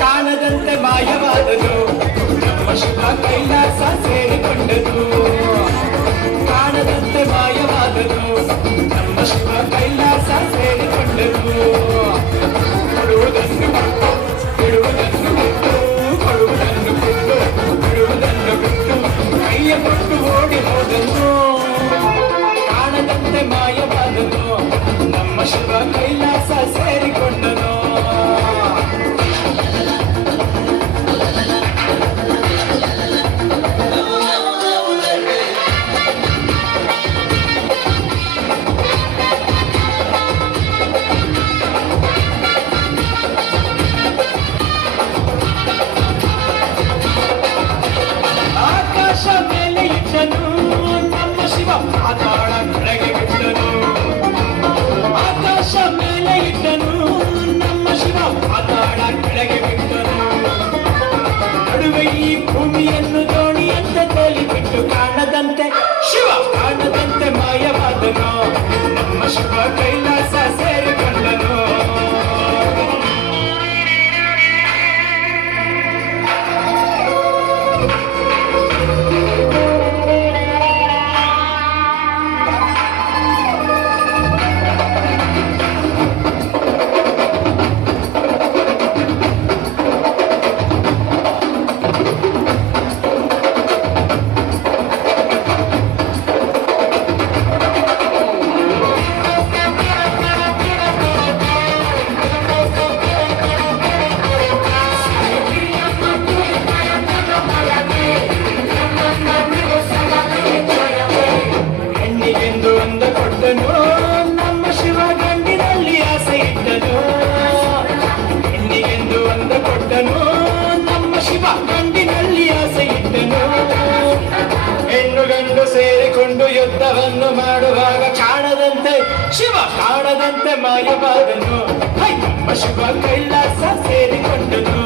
ಕಾಣದಂತೆ ಮಾಯವಾದನು ನಮ್ಮ ಶಿವ ಕೈಲಾಸ ಸೇರಿಕೊಂಡನು. ಕಾಣದಂತೆ ಮಾಯವಾದನು ನಮ್ಮ ಶಿವ ಕೈಲಾಸ ಸೇರಿಕೊಂಡನು. ಕೊಡುವುದನ್ನು ಕೊಟ್ಟು ಬಿಡುವುದನ್ನು ಕೊಟ್ಟು ಕೊಡುವುದನ್ನು ಕೊಟ್ಟು ಬಿಡುವುದನ್ನು ಬಿಟ್ಟು ಕೈಯ ಕೊಟ್ಟು ಓಡಿ ಹೋದನು. ಕಾಣದಂತೆ ಮಾಯವಾದನು ನಮ್ಮ ಶಿವ ಕೈಲಾಸ ಸೇರಿಕೊಂಡನು. ಆಕಾಶ ಮೇಲೆ ಇಟ್ಟನು ನಮ್ಮ ಶಿವ ಪಾತಾಳ ಕೆಳಗೆ ಬಿಟ್ಟನು. ಆಕಾಶ ಮೇಲೆ ಇಟ್ಟನು ನಮ್ಮ ಶಿವ ಪಾತಾಳ ಕೆಳಗೆ ಬಿಟ್ಟನು. ನಡುವೆ ಈ ಭೂಮಿಯನ್ನು ದೋಣಿಯಂತೆ ತೇಲಿಬಿಟ್ಟು ಕಾಣದಂತೆ ಶಿವ ಕಾಣದಂತೆ ಮಾಯವಾದನು. ನಮ್ಮ ಶಿವ ಕೈಲಾಸ ಸೇರಿಕೊಂಡನು. ಹೆಣ್ಣಿಗೆಂದು ಅಂದ ಕೊಟ್ಟನು ನಮ್ಮ ಶಿವ ಗಂಡಿನಲ್ಲಿ ಆಸೆ ಇಟ್ಟನು. ಹೆಣ್ಣಿಗೆಂದು ಅಂದ ಕೊಟ್ಟನು ನಮ್ಮ ಶಿವ ಗಂಡಿನಲ್ಲಿ ಆಸೆ ಇಟ್ಟನು. ಹೆಣ್ಣು ಗಂಡು ಸೇರಿಕೊಂಡು ಯುದ್ಧವನ್ನು ಮಾಡುವಾಗ ಕಾಣದಂತೆ ಶಿವ ಕಾಣದಂತೆ ಮಾಯವಾದನು. ನಮ್ಮ ಶಿವ ಕೈಲಾಸ ಸೇರಿಕೊಂಡನು.